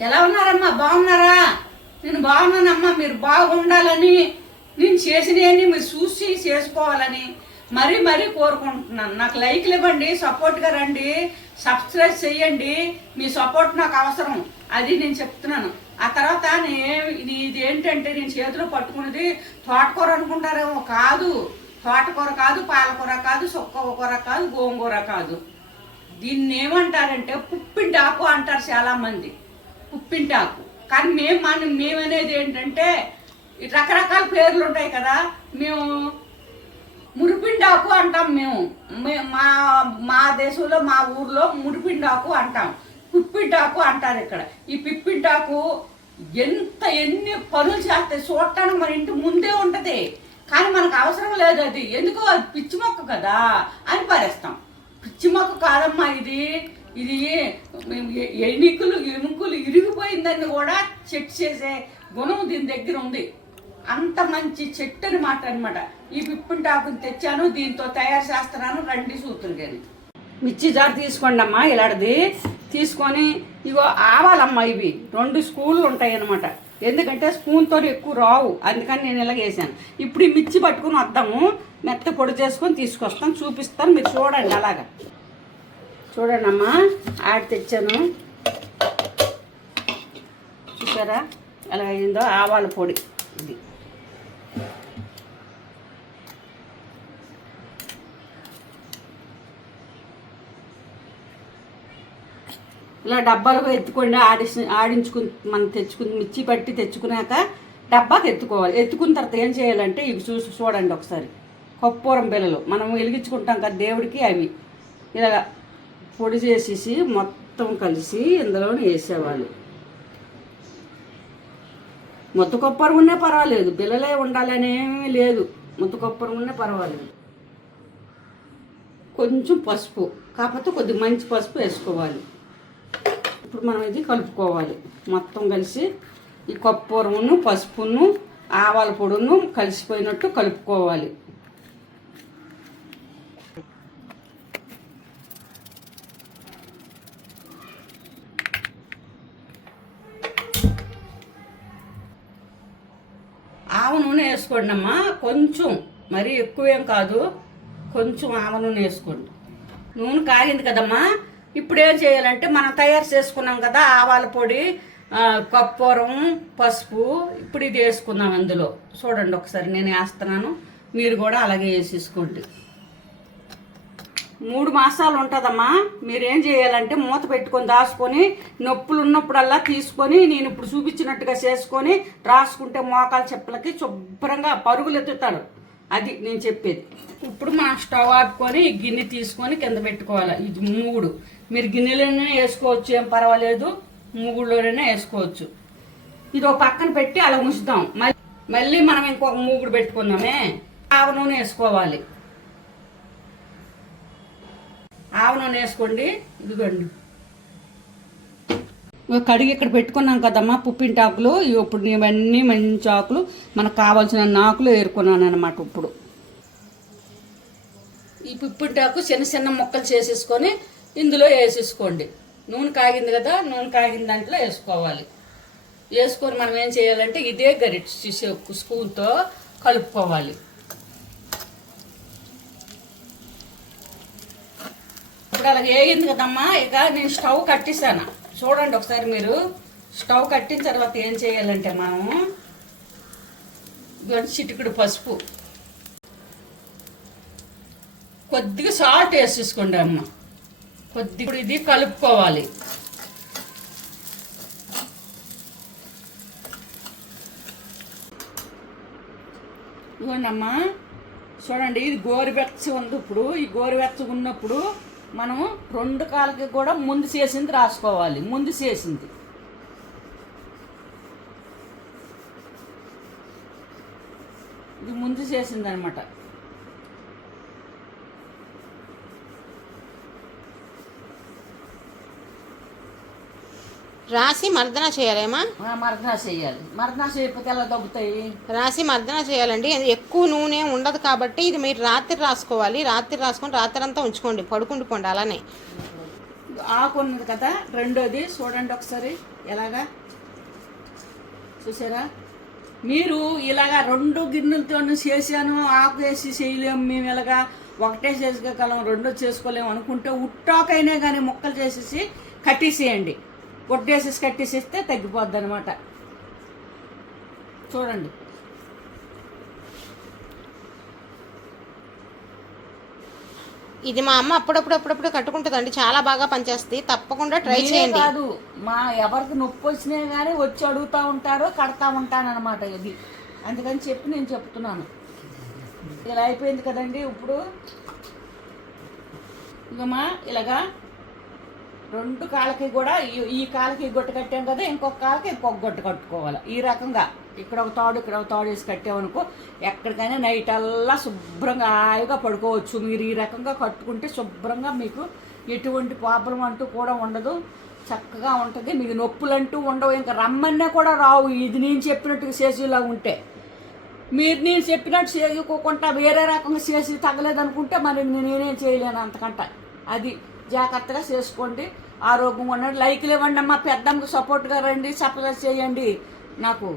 ఎలా ఉన్నారమ్మా? బాగున్నారా? నేను బాగున్నానమ్మా. మీరు బాగుండాలని నేను చేసినవన్నీ మీరు చూసి చేసుకోవాలని మరీ మరీ కోరుకుంటున్నాను. నాకు లైక్లు ఇవ్వండి సపోర్ట్గా రండి సబ్స్క్రైబ్ చేయండి. మీ సపోర్ట్ నాకు అవసరం. అది నేను చెప్తున్నాను. ఆ తర్వాత నే- ఇది ఏంటంటే నేను చేతిలో పట్టుకున్నది తోటకూర అనుకుంటారేమో కాదు. తోటకూర కాదు పాలకూర కాదు సుక్క కూర కాదు గోంగూర కాదు. దీన్ని ఏమంటారంటే పుప్పింటాకు అంటారు చాలా ఉప్పింటాకు. కానీ మేము మనం మేమనేది ఏంటంటే ఈ రకరకాల పేర్లు ఉంటాయి కదా మేము మురిపిండాకు అంటాం మేము. మా మా దేశంలో మా ఊర్లో మురిపిండాకు అంటాం. పిప్పింటాకు అంటారు ఇక్కడ. ఈ పిప్పింటాకు ఎంత ఎన్ని పనులు చేస్తాయి చూడటానికి మన ఇంటి ముందే ఉంటుంది. కానీ మనకు అవసరం లేదు అది. ఎందుకో అది పిచ్చి మొక్క కదా అని పారేస్తాం. పిచ్చి మొక్క కాదమ్మా ఇది. ఇది ఎ- ఎముకలు ఇరిగిపోయిందని కూడా చెక్ చేసే గుణం దీని దగ్గర ఉంది. అంత మంచి చెట్టు అనమాట అనమాట ఈ పిప్పింటాకుని తెచ్చాను దీంతో తయారు చేస్తున్నాను రండి సూత్రులు కానీ మిర్చి జారు తీసుకోండి అమ్మా ఇలాంటిది తీసుకొని ఇగో ఆవాలమ్మా ఇవి. రెండు స్కూళ్ళు ఉంటాయి అనమాట ఎందుకంటే స్పూన్తో ఎక్కువ రావు అందుకని నేను ఇలా వేసాను. ఇప్పుడు ఈ మిర్చి పట్టుకుని వద్దాము మెత్త పొడి చేసుకొని తీసుకొస్తాను చూపిస్తాను మీరు చూడండి అలాగా. చూడండమ్మా ఆడ తెచ్చాను. చూసారా? ఎలా అయిందో? ఆవాల పొడి ఇది. ఇలా డబ్బాలకు ఎత్తుకోండి ఆడిసి ఆడించుకుని మనం తెచ్చుకుని మిర్చి పట్టి తెచ్చుకున్నాక డబ్బాకి ఎత్తుకోవాలి. ఎత్తుకున్న తర్వాత ఏం చేయాలంటే ఇవి చూసి చూడండి ఒకసారి. కప్పూరం బిళ్ళలు మనం వెలిగించుకుంటాం కదా దేవుడికి అవి. ఇలా పొడి చేసేసి మొత్తం కలిసి ఇందులోనే వేసేవాళ్ళు మొత్త కొప్పరం ఉన్నా పర్వాలేదు. పిల్లలే ఉండాలనేమీ లేదు. మొత్త కొప్పరం ఉన్నా పర్వాలేదు. కొంచెం పసుపు. కాకపోతే కొద్ది మంచి పసుపు వేసుకోవాలి. ఇప్పుడు మనం ఇది కలుపుకోవాలి. మొత్తం కలిసి ఈ కప్పూరమును పసుపును ఆవాల పొడును కలిసిపోయినట్టు కలుపుకోవాలి. ఆవ నూనె వేసుకోండి అమ్మా కొంచెం మరీ ఎక్కువేం కాదు. కొంచెం ఆవ నూనె వేసుకోండి. నూనె కాగింది కదమ్మా. ఇప్పుడు ఏం చేయాలంటే మనం తయారు చేసుకున్నాం కదా ఆవాల పొడి కప్పూరం పసుపు ఇప్పుడు ఇది వేసుకుందాం అందులో. చూడండి ఒకసారి నేను వేస్తున్నాను. మీరు కూడా అలాగే వేసేసుకోండి. మూడు మాసాలు ఉంటుందమ్మా. మీరేం చేయాలంటే మూత పెట్టుకొని దాచుకొని నొప్పులు ఉన్నప్పుడల్లా తీసుకొని నేను ఇప్పుడు చూపించినట్టుగా చేసుకొని రాసుకుంటే మోకాలు చెప్పులకి శుభ్రంగా పరుగులు ఎత్తుతాడు అది నేను చెప్పేది. ఇప్పుడు మనం స్టవ్ ఆపుకొని గిన్నె తీసుకొని కింద పెట్టుకోవాలి. ఇది మూడు. మీరు గిన్నెలోనే వేసుకోవచ్చు ఏం పర్వాలేదు. మూగుడులోనే వేసుకోవచ్చు. ఇది ఒక పక్కన పెట్టి అలా ఉంచుదాం. మళ్ళీ మనం ఇంకొక మూగుడు పెట్టుకుందామే. ఆవ నూనె వేసుకోవాలి. ఆవ నూనె వేసుకోండి. ఇదిగోండి. కడిగి ఇక్కడ పెట్టుకున్నాం కదమ్మా పుప్పింటి ఆకులు ఇప్పుడు ఇవన్నీ మంచి ఆకులు. మనకు కావాల్సిన ఆకులు ఏరుకున్నాను అనమాట ఇప్పుడు. ఈ పుప్పింటి ఆకు చిన్న చిన్న ముక్కలు చేసేసుకొని ఇందులో వేసేసుకోండి. నూనె కాగింది కదా నూనె కాగిన దాంట్లో వేసుకోవాలి. వేసుకొని మనం ఏం చేయాలంటే ఇదే గరిట స్పూన్తో కలుపుకోవాలి. ఇప్పుడు అలా వేగింది కదమ్మా. ఇక నేను స్టవ్ కట్టిస్తాను. చూడండి ఒకసారి మీరు. స్టవ్ కట్టిన తర్వాత ఏం చేయాలంటే మనము చిటికుడు పసుపు కొద్దిగా సాల్ట్ వేసేసుకోండి అమ్మ. కొద్దిగా ఇది కలుపుకోవాలి. ఇవ్వండి అమ్మా చూడండి ఇది గోరువెచ్చ ఉంది ఇప్పుడు. ఈ గోరువెచ్చ ఉన్నప్పుడు మనం రెండు కాళ్ళకి కూడా ముందు చేసింది రాసుకోవాలి. ముందు చేసింది. ఇది ముందు చేసింది అనమాట రాసి మర్దన చేయాలేమా? మరదనా చేయాలి. మరదనా చేయకపోతే ఎలా తగ్గుతాయి? రాసి మర్దన చేయాలండి. ఎక్కువ నూనె ఉండదు కాబట్టి ఇది మీరు రాత్రి రాసుకోవాలి. రాత్రి రాసుకొని రాత్రి అంతా ఉంచుకోండి పడుకుండిపోండి అలానే. ఆకు ఉన్నది కదా రెండోది చూడండి ఒకసారి. ఎలాగా? చూసారా? మీరు ఇలాగా రెండు గిన్నెలతో చేశాను ఆకు వేసి చేయలేము మేము ఇలాగా ఒకటే చేసుకోగలం రెండో చేసుకోలేము అనుకుంటే ఉట్టాకైనా కానీ ముక్కలు చేసేసి కట్టేసేయండి. కొట్టేసేసి కట్టేసేస్తే తగ్గిపోద్ది అనమాట చూడండి. ఇది మా అమ్మ అప్పుడప్పుడు అప్పుడప్పుడు కట్టుకుంటుందండి. చాలా బాగా పనిచేస్తుంది. తప్పకుండా ట్రై చేయండి. కాదు మా ఎవరికి నొప్పి వచ్చినా కానీ వచ్చి అడుగుతా ఉంటారు కడతా ఉంటానన్నమాట ఇది. అందుకని చెప్పి నేను చెప్తున్నాను. ఇలా అయిపోయింది కదండి ఇప్పుడు. ఇకమా ఇలాగా రెండు కాళ్ళకి కూడా ఈ- ఈ కాళ్ళకి గొట్టు కట్టాం కదా ఇంకొక కాళ్ళకి ఇంకొక గొట్టు కట్టుకోవాలి. ఈ రకంగా. ఇక్కడ ఒక తాడు ఇక్కడ ఒక తాడు వేసి కట్టామనుకో ఎక్కడికైనా నైట్ అల్లా శుభ్రంగా హాయిగా పడుకోవచ్చు. మీరు ఈ రకంగా కట్టుకుంటే శుభ్రంగా మీకు ఎటువంటి ప్రాబ్లం అంటూ కూడా ఉండదు. చక్కగా ఉంటుంది. మీకు నొప్పులు అంటూ ఉండవు. ఇంకా రమ్మన్నా కూడా రావు. ఇది నేను చెప్పినట్టుగా చేసేలా ఉంటే. మీరు నేను చెప్పినట్టు చేయకోకుండా వేరే రకంగా చేసి తగలేదనుకుంటే మరి నేనేం చేయలేను అంతకంట. అది జాగ్రత్తగా చేసుకోండి. ఆరోగ్యంగా ఉండండి. లైక్లు ఇవ్వండి అమ్మా. పెద్దమ్మకు సపోర్ట్గా రండి. సపోర్ట్ చేయండి. నాకు